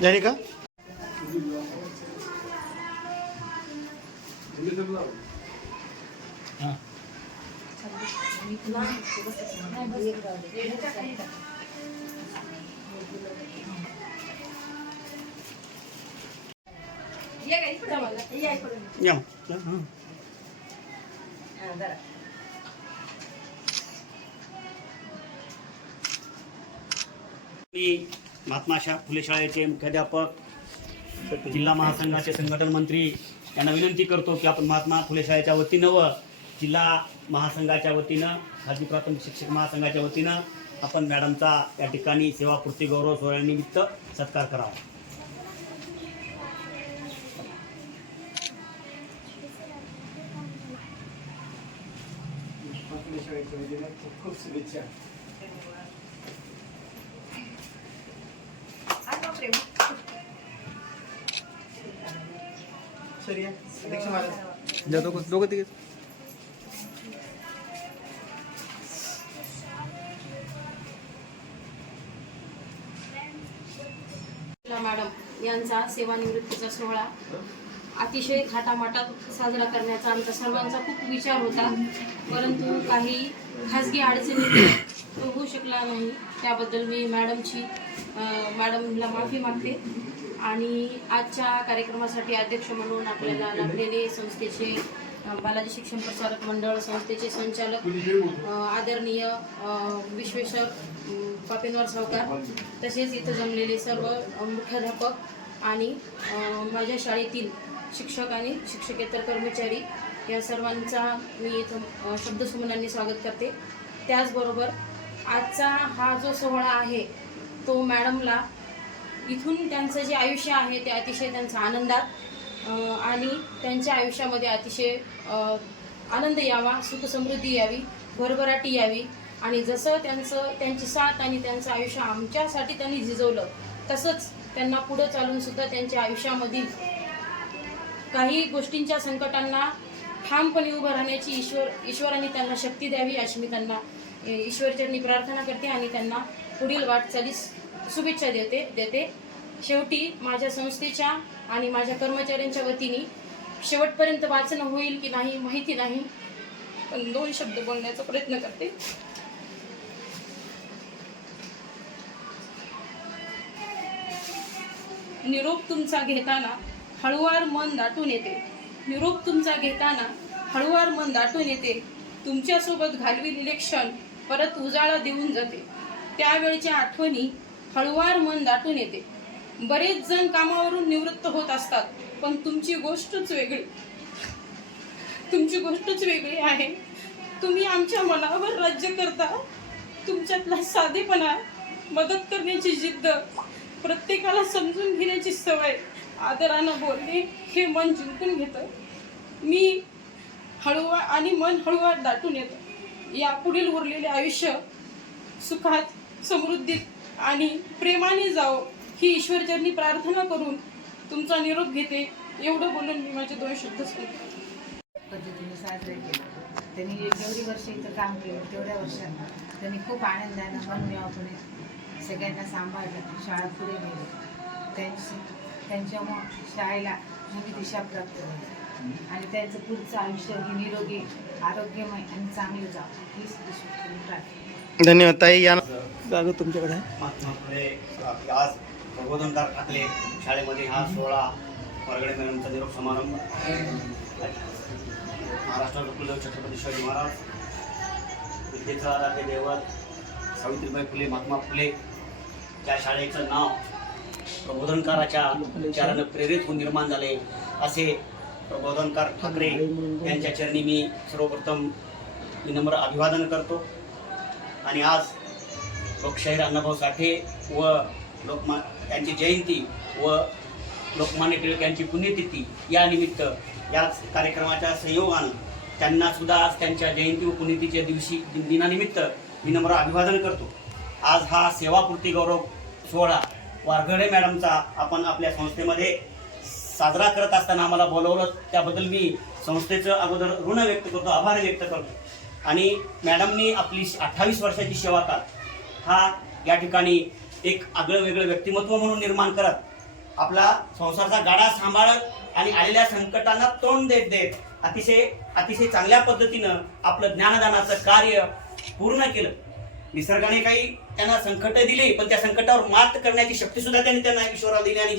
झाली का? हां या मी महात्मा फुले शाळेचे मुख्याध्यापक जिल्हा महासंघाचे संघटन मंत्री यांना विनंती करतो की आपण महात्मा फुले शाळेच्या वतीनं व जिल्हा महासंघाच्या वतीनं खाजगी प्राथमिक शिक्षक महासंघाच्या वतीनं आपण मॅडमचा या ठिकाणी सेवापूर्ती गौरव सोहळ्यानिमित्त सत्कार करावा. खूप शुभेच्छा. दोघं तिघे मॅडम यांचा सेवानिवृत्तीचा सोहळा अतिशय थाटामाटात साजरा करण्याचा आमचा सर्वांचा खूप विचार होता, परंतु काही खाजगी अडचणी तो होऊ शकला नाही. त्याबद्दल मी मॅडमला माफी मागते. आणि आजच्या कार्यक्रमासाठी अध्यक्ष म्हणून आपल्याला लाभलेले संस्थेचे बालाजी शिक्षण प्रसारक मंडळ संस्थेचे संचालक आदरणीय विश्वेश्वर पापेनवार सावकार, तसेच इथं जमलेले सर्व मुख्याध्यापक आणि माझ्या शाळेतील शिक्षक आणि शिक्षकेतर कर्मचारी या सर्वांचा मी इथं शब्दसुमनांनी स्वागत करते. त्याचबरोबर आजचा हा जो सोहळा आहे तो मॅडमला इथून त्यांचं जे आयुष्य आहे ते अतिशय त्यांचा आनंदात आणि त्यांच्या आयुष्यामध्ये अतिशय आनंद यावा, सुखसमृद्धी यावी, भरभराटी यावी. आणि जसं त्यांची साथ आणि त्यांचं आयुष्य आमच्यासाठी त्यांनी झिजवलं तसंच त्यांना पुढं चालूनसुद्धा त्यांच्या आयुष्यामधील काही गोष्टींच्या संकटांना ठामपणे उभं राहण्याची ईश्वराने त्यांना शक्ती द्यावी अशी मी त्यांना ईश्वरचरणी प्रार्थना करते आणि त्यांना पुढील वाटचालीस शुभेच्छा देते. शेवटी माझ्या संस्थेच्या आणि माझ्या कर्मचाऱ्यांच्या वतीने शेवटपर्यंत वाचन होईल की नाही माहिती नाही, पण 2 शब्द बोलण्याचा प्रयत्न करते. निरोप तुमचा घेताना हळुवार मन दाटून येते. निरोप तुमचा घेताना हळुवार मन दाटून येते. तुमच्यासोबत घालविलेले क्षण परत उजाळा देऊन जाते. त्यावेळच्या आठवणी हळुवार मन दाटून येते. बरेच जण कामावरून निवृत्त होत असतात, पण तुमची गोष्टच वेगळी आहे. तुम्ही आमच्या मनावर राज्य करता. तुमच्यातला साधेपणा, मदत करण्याची जिद्द, प्रत्येकाला समजून घेण्याची सवय, आदरानं बोलणे हे मन जिंकून घेतं. मी हळुवार आणि मन हळुवार दाटून येतं. या पुढील उरलेले आयुष्य सुखात, समृद्धीत आणि प्रेमाने जावो ही ईश्वरचरणी प्रार्थना करून तुमचा निरोप घेते. एवढं बोलून मी माझे 2 शब्द सांगते. पद्धतीने साजरे केले. त्यांनी जेवढी वर्ष इथं काम केलं तेवढ्या वर्षांना त्यांनी खूप आनंदानं मनमिळावपणे सगळ्यांना सांभाळलं, शाळा पुढे नेली. त्यांच्यामुळं शाळेला नवी दिशा प्राप्त झाली आणि त्यांचं पुढचं आयुष्य हे निरोगी, आरोग्यमय आणि चांगलं जावं हीच प्रार्थना. धन्यवाद ताई. या तुमच्याकडे महात्मा फुले आज प्रबोधनकार ठाकले शाळेमध्ये हा सोहळा वर्गडे मॅडमचा निरोप समारंभ. महाराष्ट्राचे कुलदेव छत्रपती शिवाजी महाराज, विद्येचा आराध्य दैवत सावित्रीबाई फुले महात्मा फुले त्या शाळेचं नाव प्रबोधनकाराच्या विचारानं प्रेरित होऊन निर्माण झाले असे प्रबोधनकार ठाकरे यांच्या चरणी मी सर्वप्रथम विनम्र अभिवादन करतो. आणि आज लोकशाहीर अण्णाभाऊ साठे व यांची जयंती व लोकमान्य टिळक यांची पुण्यतिथी या निमित्त याच कार्यक्रमाच्या संयोगानं त्यांना सुद्धा आज त्यांच्या जयंती व पुण्यतिथीच्या दिनानिमित्त विनम्र अभिवादन करतो. आज हा सेवापूर्ती गौरव सोहळा वारगडे मॅडमचा आपण आपल्या संस्थेमध्ये साजरा करत असताना आम्हाला बोलवलं त्याबद्दल मी संस्थेचं अगोदर ऋण व्यक्त करतो, आभार व्यक्त करतो. आणि मॅडमनी आपली 28 वर्षाची सेवा काळ हा या ठिकाणी एक आगळं वेगळं व्यक्तिमत्व म्हणून निर्माण करत आपला संसाराचा गाडा सांभाळत आणि आलेल्या संकटांना तोंड देत देत अतिशय चांगल्या पद्धतीनं आपलं ज्ञानदानाचं कार्य पूर्ण केलं. निसर्गाने काही त्यांना संकट दिली, पण त्या संकटावर मात करण्याची शक्ती सुद्धा त्यांना ईश्वराला दिली. आणि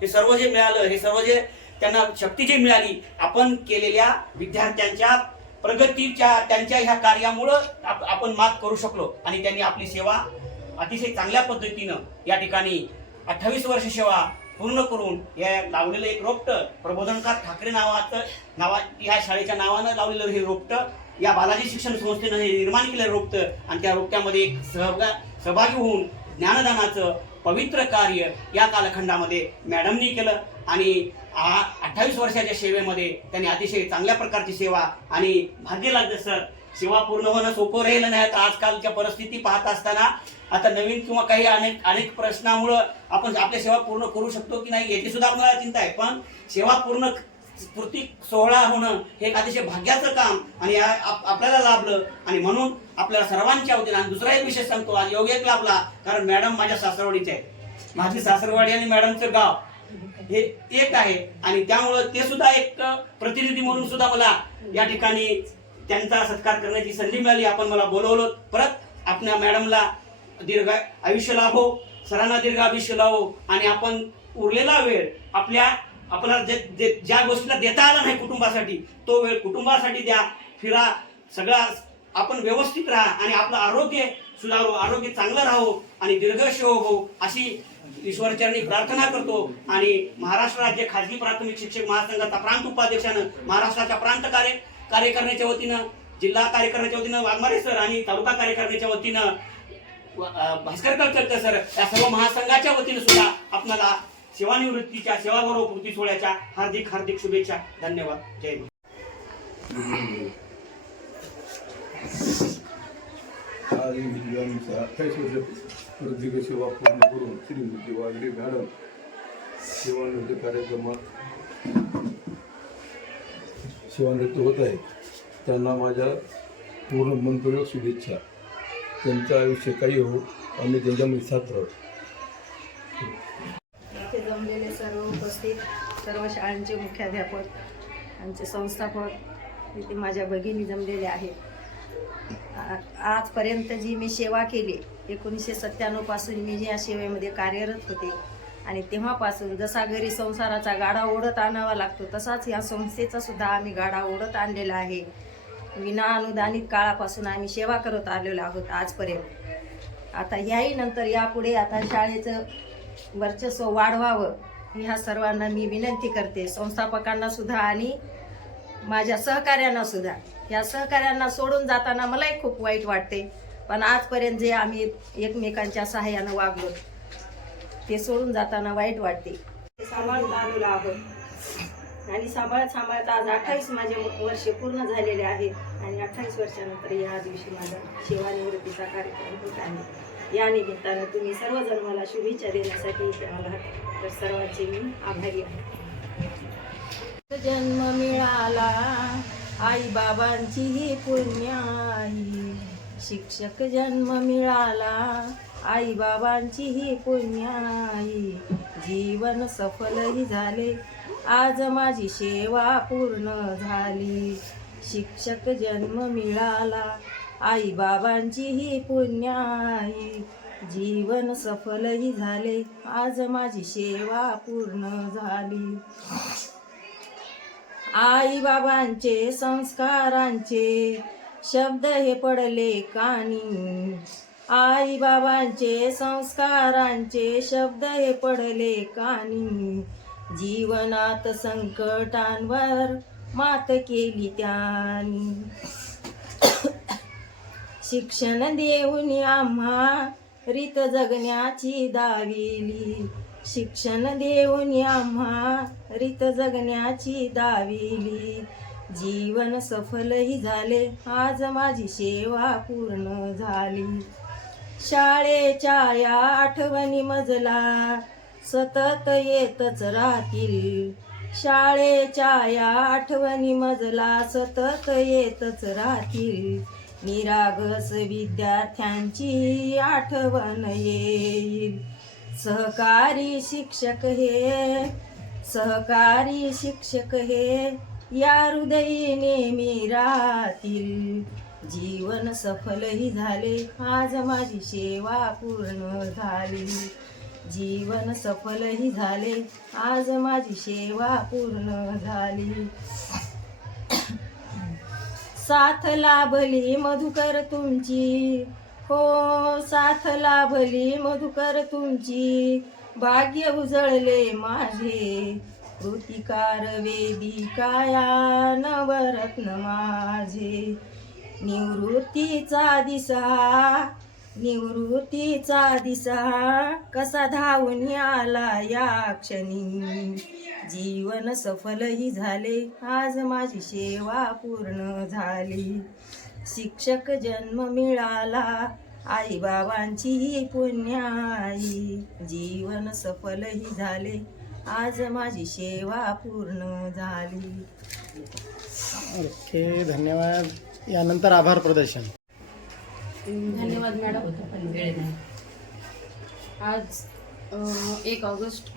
हे सर्व जे मिळालं, हे सर्व जे त्यांना शक्ती जी मिळाली, आपण केलेल्या विद्यार्थ्यांच्या प्रगतीच्या त्यांच्या ह्या कार्यामुळं आपण मात करू शकलो. आणि त्यांनी आपली सेवा अतिशय चांगल्या पद्धतीनं या ठिकाणी 28 वर्ष सेवा पूर्ण करून या लावलेलं एक रोपटं प्रबोधनकार ठाकरे या शाळेच्या नावानं लावलेलं हे रोपटं, या बालाजी शिक्षण संस्थेनं हे निर्माण केलेलं रोपटं, आणि त्या रोपट्यामध्ये एक सहभागी होऊन ज्ञानदानाचं पवित्र कार्य या कालखंडामध्ये मॅडमनी केलं. आणि 28 वर्षाच्या सेवेमध्ये त्यांनी अतिशय चांगल्या प्रकारची सेवा, आणि भाग्य लागलं सर, सेवा पूर्ण होणं सोपं राहिलं नाही. आजकालच्या परिस्थिती पाहत असताना आता नवीन किंवा काही अनेक प्रश्नामुळं आपण आपल्या सेवा पूर्ण करू शकतो की नाही याची सुद्धा आपल्याला चिंता आहे. पण सेवा पूर्ती सोहळा होणं हे एक अतिशय भाग्याचं काम आणि आपल्याला लाभलं. आणि म्हणून आपल्याला सर्वांच्या वतीनं, आणि दुसरा एक विषय सांगतो, आज योग एक लाभला, कारण मॅडम माझ्या सासरवाडीचे आहे. माझी सासरवाडी आणि मॅडमचं गाव हे एक आहे, आणि त्यामुळं ते सुद्धा एक प्रतिनिधी म्हणून सुद्धा मला या ठिकाणी त्यांचा सत्कार करण्याची संधी मिळाली. आपण मला बोलवलं. परत आपल्या मॅडमला दीर्घ आयुष्य लाभो, सरांना दीर्घ आयुष्य लाभो, आणि आपण उरलेला वेळ आपल्याला ज्या गोष्टीला देता आला नाही कुटुंबासाठी, तो वेळ कुटुंबासाठी द्या, फिरा, सगळा आपण व्यवस्थित राहा, आणि आपलं आरोग्य सुधारो, आरोग्य चांगलं राहो, आणि दीर्घायुष्य हो, अशी ईश्वरचरणी प्रार्थना करतो. आणि महाराष्ट्र राज्य खाजगी प्राथमिक शिक्षक महासंघाचा प्रांत उपाध्यक्षानं, महाराष्ट्राच्या प्रांत कार्यकारिणीच्या वतीनं, जिल्हा कार्यकारिणीच्या वतीनं वाघमारे सर, आणि तालुका कार्यकारिणीच्या वतीनं भास्कर कळकळकर सर, या सर्व महासंघाच्या वतीनं सुद्धा आपल्याला सेवानिवृत्तीच्या सेवागौरव पूर्ती सोहळ्याच्या हार्दिक शुभेच्छा. धन्यवाद. जय हिंद. आज विद्यार्थ्यांचा 28 वर्ष प्रदीर्घ सेवा पूर्ण करून श्रीमती वागडे मॅडम सेवानिवृत्ती कार्यक्रमात सेवानिवृत्त होत आहे. त्यांना माझ्या पूर्ण मनपूर्वक शुभेच्छा. त्यांचं आयुष्य काही हो आणि त्यांच्यामध्ये साथ राहू. इथे जमलेले सर्व उपस्थित सर्व शाळांचे मुख्याध्यापक, आमचे संस्थापक, इथे माझ्या भगिनी जमलेल्या आहेत. आजपर्यंत जी मी सेवा केली, 1997 पासून मी या सेवेमध्ये कार्यरत होते, आणि तेव्हापासून जसा घरी संसाराचा गाडा ओढत आणावा लागतो, तसाच या संस्थेचा सुद्धा आम्ही गाडा ओढत आणलेला आहे. विना अनुदानित काळापासून आम्ही सेवा करत आलेलो आहोत आजपर्यंत. आता ह्याही नंतर यापुढे आता शाळेचं वर्चस्व वाढवावं, ह्या सर्वांना मी विनंती करते, संस्थापकांना सुद्धा आणि माझ्या सहकाऱ्यांना सुद्धा. या सहकाऱ्यांना सोडून जाताना मलाही खूप वाईट वाटते, पण आजपर्यंत जे आम्ही एकमेकांच्या सहाय्यानं वागलो, ते सोडून जाताना वाईट वाटते. सांभाळून आलेलो आहोत, आणि सांभाळत आज 28 माझे वर्ष पूर्ण झालेले आहेत, आणि 28 वर्षानंतर या दिवशी माझा सेवानिवृत्तीचा कार्यक्रम होत आहे. या निमित्तानं तुम्ही सर्वजण मला शुभेच्छा देण्यासाठी इथे आलात, तर सर्वांचे मी आभारी आहे. जन्म मिळाला आई बाबांची ही पुण्याई, शिक्षक जन्म मिळाला आई बाबांची ही पुण्याई, जीवन सफलही झाले आज माझी सेवा पूर्ण झाली. शिक्षक जन्म मिळाला आई बाबांची ही पुण्याई, जीवन सफलही झाले आज माझी सेवा पूर्ण झाली. आई बाबांचे संस्कारांचे शब्द हे पडले कानी, आई बाबांचे संस्कारांचे शब्द हे पडले कानी, जीवनात संकटांवर मात केली त्यांनी. शिक्षण देऊन आम्हा रीत जगण्याची दाविली, शिक्षण देऊन आम्हा रीत जगण्याची दाविली, जीवन सफलही झाले आज माझी सेवा पूर्ण झाली. शाळेच्या या आठवणी मजला सतत येतच राहतील, शाळेच्या या आठवणी मजला सतत येतच राहतील, निरागस विद्यार्थ्यांची आठवण येईल, सहकारी शिक्षक हे या हृदयी नेहमी राहतील. जीवन सफलही झाले, आज माझी सेवा पूर्ण झाली. जीवन सफलही झाले, आज माझी सेवा पूर्ण झाली. साथ लाभली मधुकर तुमची, हो साथ लाभली मधुकर तुमची. भाग्य उजळले माझे, कृतिकार वेदिकाया नवरत्न माझे. निवृत्तीचा दिसा कसा धावून आला या क्षणी. जीवन सफलही झाले, आज माझी सेवा पूर्ण झाली. शिक्षक जन्म मिळाला, आई बाबांची पुण्याई. जीवन सफलही झाले, आज माझी सेवा पूर्ण झाली. ओके, धन्यवाद. यानंतर आभार प्रदर्शन. धन्यवाद मॅडम. आज 1 ऑगस्ट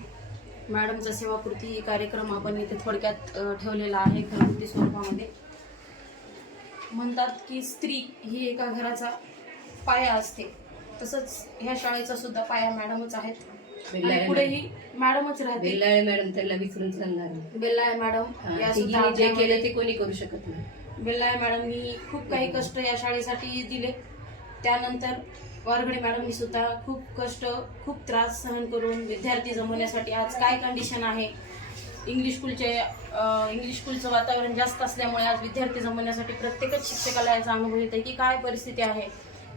मॅडमचा सेवापूर्ती कार्यक्रम आपण इथे थोडक्यात ठेवलेला आहे घरगुती स्वरूपामध्ये. म्हणतात की स्त्री ही एका घराचा पाया असते, तसंच ह्या शाळेचा सुद्धा पाया मॅडमच आहेत आणि पुढेही मॅडमच राहते. बेल्लाळे मॅडम त्याला विसरून चालणार. बेल्लाळे मॅडम या सुद्धा जे आपल्या केलं ते कोणी करू शकत नाही. बेल्लाळे मॅडमनी खूप काही कष्ट या शाळेसाठी दिले. त्यानंतर वारगडे मॅडमनी सुद्धा खूप कष्ट, खूप त्रास सहन करून विद्यार्थी जमवण्यासाठी. आज काय कंडिशन आहे, इंग्लिश स्कूलचं वातावरण जास्त असल्यामुळे आज विद्यार्थी जमवण्यासाठी प्रत्येकच शिक्षकाला याचा अनुभव येतो की काय परिस्थिती आहे.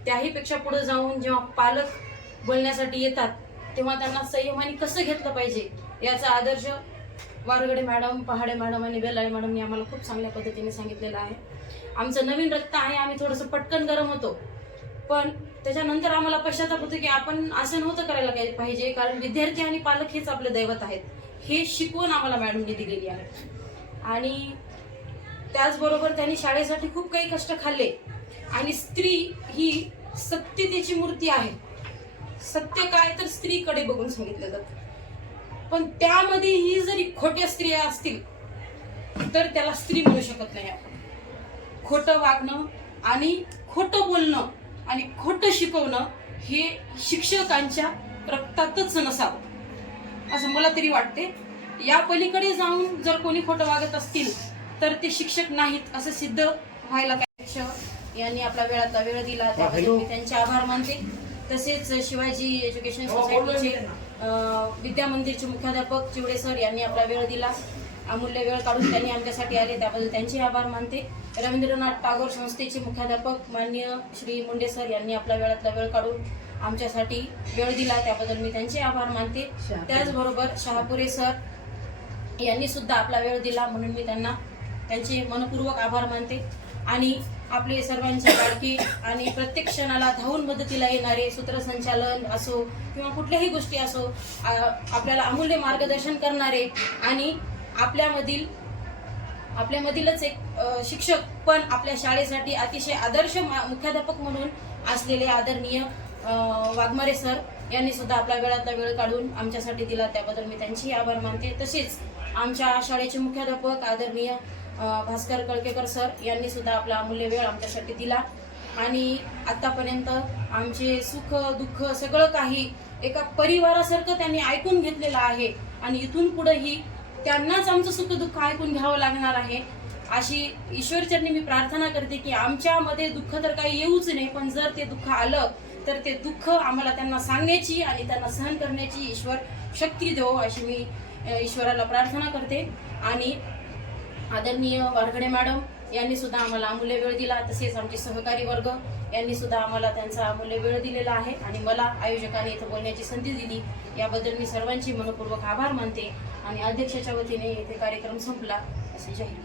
त्याहीपेक्षा पुढे जाऊन जेव्हा पालक बोलण्यासाठी येतात तेव्हा त्यांना संयमाने कसं घेतलं पाहिजे याचा आदर्श वारगडे मॅडम, पहाडे मॅडम आणि बेल्लाळे मॅडमनी आम्हाला खूप चांगल्या पद्धतीने सांगितलेलं आहे. आमचं नवीन रक्त आहे, आम्ही थोडंसं पटकन गरम होतो, पण त्याच्यानंतर आम्हाला पश्चाताप होतो की आपण असं नव्हतं करायला पाहिजे, कारण विद्यार्थी आणि पालक हेच आपले दैवत आहेत. हे शिकवून आम्हाला मॅडमनी दिलेली आहे. आणि त्याचबरोबर त्यांनी शाळेसाठी खूप काही कष्ट खाल्ले. आणि स्त्री ही सत्यतेची मूर्ती आहे. सत्य काय तर स्त्रीकडे बघून सांगितलं जातं, पण त्यामध्येही जरी खोट्या स्त्रिया असतील तर त्याला स्त्री म्हणू शकत नाही आपण. खोटं वागणं आणि खोटं बोलणं आणि खोटं शिकवणं हे शिक्षकांच्या रक्तातच नसावं असं मला तरी वाटते. या पलीकडे जाऊन जर कोणी खोटं वागत असतील तर ते शिक्षक नाहीत असं सिद्ध व्हायला काय. यांनी आपला वेळातला वेळ दिला त्याबद्दल मी त्यांचे आभार मानते. तसेच शिवाजी एज्युकेशन सोसायटीचे विद्या मंदिरचे मुख्याध्यापक चिवडे सर यांनी आपला वेळ दिला, अमूल्य वेळ काढून त्यांनी आमच्यासाठी आले, त्याबद्दल त्यांचे आभार मानते. रवींद्रनाथ टागोर संस्थेचे मुख्याध्यापक माननीय श्री मुंडे सर यांनी आपला वेळातला वेळ काढून आमच्यासाठी वेळ दिला, त्याबद्दल मी त्यांचे आभार मानते. त्याचबरोबर शहापुरे सर यांनी सुद्धा आपला वेळ दिला, म्हणून मी त्यांचे मनपूर्वक आभार मानते. आणि आपले सर्वांचे लाडके आणि प्रत्येक क्षणाला धावून मदतीला येणारे सूत्रसंचालन असो किंवा कुठल्याही गोष्टी असो आपल्याला अमूल्य मार्गदर्शन करणारे आणि आपल्यामधीलच एक शिक्षक पण आपल्या शाळेसाठी अतिशय आदर्श मुख्याध्यापक म्हणून असलेले आदरणीय वाघमारे सर यांनी सुद्धा आपला वेळातला वेळ काढून आमच्यासाठी दिला, त्याबद्दल मी त्यांचेही आभार मानते. तसेच आमच्या शाळेचे मुख्याध्यापक आदरणीय भास्कर कळकेकर सर यांनी सुद्धा आपला अमूल्य वेळ आमच्यासाठी दिला आणि आतापर्यंत आमचे सुख दुःख सगळं काही एका परिवारासारखं त्यांनी ऐकून घेतलेलं आहे आणि इथून पुढेही त्यांनाच आमचं सुख दुःख ऐकून घ्यावं लागणार आहे अशी ईश्वरचरणी मी प्रार्थना करते की आमच्यामध्ये दुःख तर काही येऊच नाही, पण जर ते दुःख आलं तर ते दुःख आम्हाला त्यांना सांगण्याची आणि त्यांना सहन करण्याची ईश्वर शक्ती देवो अशी मी ईश्वराला प्रार्थना करते. आणि आदरणीय वारगडे मॅडम यांनी सुद्धा आम्हाला अमूल्य वेळ दिला, तसेच आमचे सहकारी वर्ग यांनी सुद्धा आम्हाला त्यांचा अमूल्य वेळ दिलेला आहे आणि मला आयोजकांनी इथं बोलण्याची संधी दिली, याबद्दल मी सर्वांची मनपूर्वक आभार मानते आणि अध्यक्षाच्या वतीने इथे कार्यक्रम संपला असे जाहीर